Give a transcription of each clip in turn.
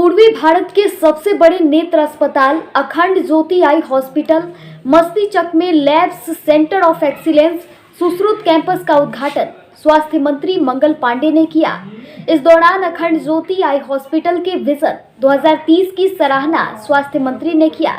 पूर्वी भारत के सबसे बड़े नेत्र अस्पताल अखंड ज्योति आई हॉस्पिटल मस्तीचक में labs centre of excellence Sushrut campus का उद्घाटन स्वास्थ्य मंत्री मंगल पांडे ने किया। इस दौरान अखंड ज्योति आई हॉस्पिटल के विजन 2030 की सराहना स्वास्थ्य मंत्री ने किया।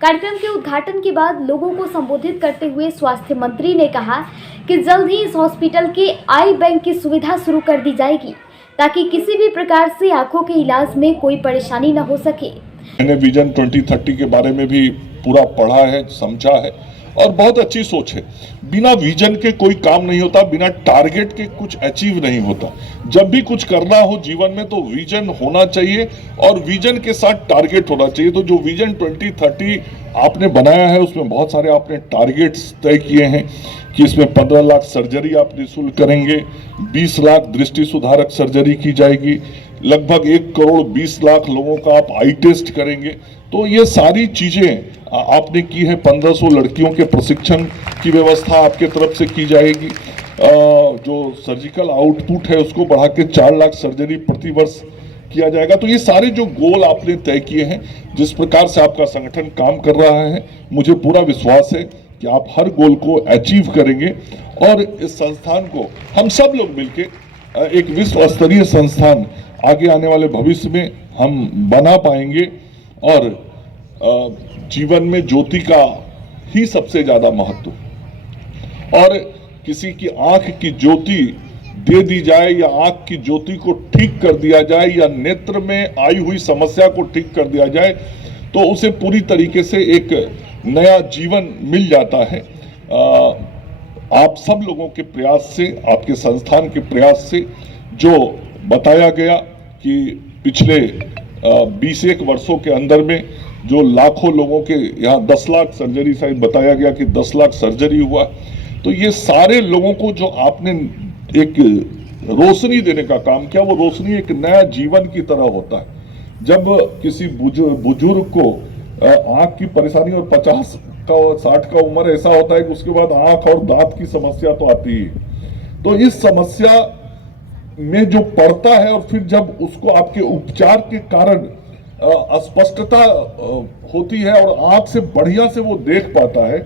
कार्यक्रम के उद्घाटन के बाद लोगों को संबोधित करते हुए स्वास्थ्य मंत्री ने कहा कि जल्द ही इस हॉस्पिटल के आई बैंक की सुविधा शुरू कर दी जाएगी ताकि किसी भी प्रकार से आंखों के इलाज में कोई परेशानी न हो सके। मैंने विजन 2030 के बारे में भी पूरा पढ़ा है, समझा है और बहुत अच्छी सोच है। बिना विजन के कोई काम नहीं होता, बिना टारगेट के कुछ अचीव नहीं होता। जब भी कुछ करना हो जीवन में तो विजन होना चाहिए और विजन के साथ टारगेट होना चाहिए। तो जो विजन 2030 आपने बनाया है उसमें बहुत सारे आपने टारगेट्स तय किए हैं कि इसमें 15 लाख सर्जरी आप निःशुल्क करेंगे, 20 लाख दृष्टि सुधारक सर्जरी की जाएगी, लगभग 1 करोड़ 20 लाख लोगों का आप आई टेस्ट करेंगे। तो ये सारी चीजें आपने की है। 1500 लड़कियों के प्रशिक्षण की व्यवस्था आपके तरफ से की जाएगी। जो सर्जिकल आउटपुट है उसको बढ़ा के 4 लाख सर्जरी प्रति वर्ष किया जाएगा। तो ये सारे जो गोल आपने तय किए हैं, जिस प्रकार से आपका संगठन काम कर रहा है, मुझे पूरा विश्वास है कि आप हर गोल को अचीव करेंगे और इस संस्थान को हम सब लोग मिलके एक विश्व स्तरीय संस्थान आगे आने वाले भविष्य में हम बना पाएंगे। और जीवन में ज्योति का ही सबसे ज्यादा महत्व और किसी की आंख की ज्योति दे दी जाए या आंख की ज्योति को ठीक कर दिया जाए या नेत्र में आई हुई समस्या को ठीक कर दिया जाए तो उसे पूरी तरीके से एक नया जीवन मिल जाता है। आप सब लोगों के प्रयास से, आपके संस्थान के प्रयास से जो बताया गया कि पिछले 20 वर्षों के अंदर में जो लाखों लोगों के यहाँ 10 लाख सर्जरी, शायद बताया गया कि 10 लाख सर्जरी हुआ। तो ये सारे लोगों को जो आपने एक रोशनी देने का काम किया, वो रोशनी एक नया जीवन की तरह होता है। जब किसी बुजुर्ग को आंख की परेशानी और 50 का 60 का उम्र ऐसा होता है कि उसके बाद आंख और दांत की समस्या तो आती है। तो इस समस्या में जो पड़ता है और फिर जब उसको आपके उपचार के कारण अस्पष्टता होती है और आंख से बढ़िया से वो देख पाता है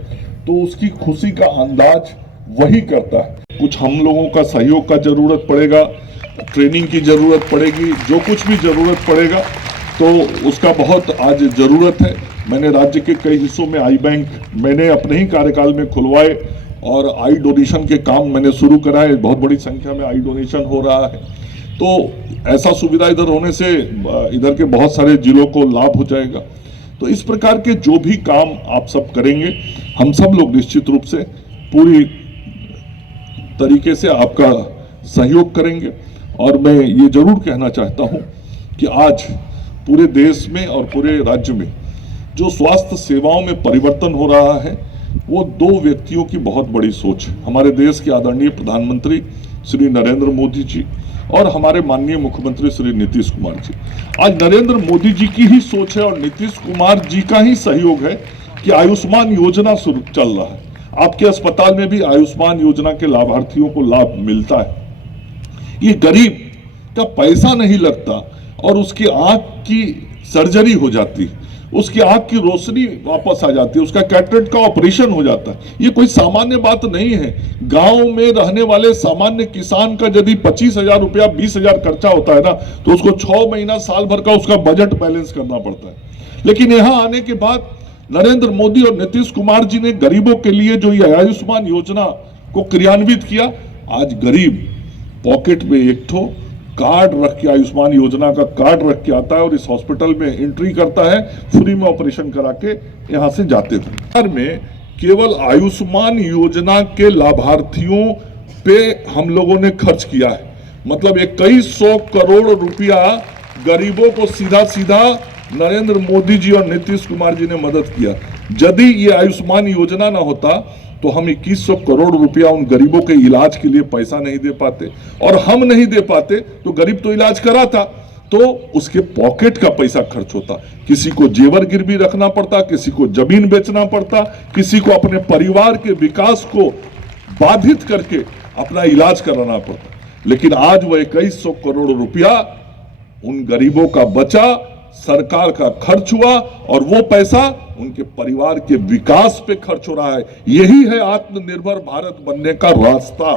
तो उसकी खुशी का अंदाज वही करता है। कुछ हम लोगों का सहयोग का जरूरत पड़ेगा, ट्रेनिंग की जरूरत पड़ेगी, जो कुछ भी जरूरत पड़ेगा तो उसका बहुत आज जरूरत है। मैंने राज्य के कई हिस्सों में आई बैंक मैंने अपने ही कार्यकाल में खुलवाए और आई डोनेशन के काम मैंने शुरू कराए। बहुत बड़ी संख्या में आई डोनेशन हो रहा है। तो ऐसा सुविधा इधर होने से इधर के बहुत सारे जिलों को लाभ हो जाएगा। तो इस प्रकार के जो भी काम आप सब करेंगे, हम सब लोग निश्चित रूप से पूरी तरीके से आपका सहयोग करेंगे। और मैं ये जरूर कहना चाहता हूं कि आज पूरे देश में और पूरे राज्य में जो स्वास्थ्य सेवाओं में परिवर्तन हो रहा है वो 2 व्यक्तियों की बहुत बड़ी सोच है। हमारे देश के आदरणीय प्रधानमंत्री श्री नरेंद्र मोदी जी और हमारे माननीय मुख्यमंत्री श्री नीतीश कुमार जी। आज नरेंद्र मोदी जी की ही सोच है और नीतीश कुमार जी का ही सहयोग है कि आयुष्मान योजना शुरू चल रहा है। आपके अस्पताल में भी आयुष्मान योजना के लाभार्थियों को लाभ मिलता है। ये गरीब का पैसा नहीं लगता और उसकी आंख की सर्जरी हो जाती है, उसकी आंख की रोशनी वापस आ जाती है, उसका कैटरेक्ट का ऑपरेशन हो जाता है। ये कोई सामान्य बात नहीं है। गांव में रहने वाले सामान्य किसान का यदि 25,000 रुपया 20,000 खर्चा होता है ना तो उसको 6 महीना साल भर का उसका बजट बैलेंस करना पड़ता है। लेकिन यहाँ आने के बाद नरेंद्र मोदी और नीतीश कुमार जी ने गरीबों के लिए जो ये आयुष्मान योजना को क्रियान्वित किया, आज गरीब पॉकेट में एक ठो कार्ड रख के, आयुष्मान योजना का कार्ड रख के आता है और इस हॉस्पिटल में एंट्री करता है, फ्री में ऑपरेशन करा के यहाँ से जाते थे। बिहार में केवल आयुष्मान योजना के लाभार्थियों पे हम लोगों ने खर्च किया है। मतलब 2100 करोड़ रुपया गरीबों को सीधा सीधा नरेंद्र मोदी जी और नीतीश कुमार जी ने मदद किया। यदि ये आयुष्मान योजना ना होता तो हम 2100 करोड़ रुपया उन गरीबों के इलाज के लिए पैसा नहीं दे पाते और हम नहीं दे पाते तो गरीब तो इलाज कराता तो उसके पॉकेट का पैसा खर्च होता। किसी को जेवर गिरवी रखना पड़ता, किसी को जमीन बेचना पड़ता, किसी को अपने परिवार के विकास को बाधित करके अपना इलाज कराना पड़ता। लेकिन आज वह 2100 करोड़ रुपया उन गरीबों का बचा सरकार का खर्च हुआ और वो पैसा उनके परिवार के विकास पे खर्च हो रहा है। यही है आत्मनिर्भर भारत बनने का रास्ता।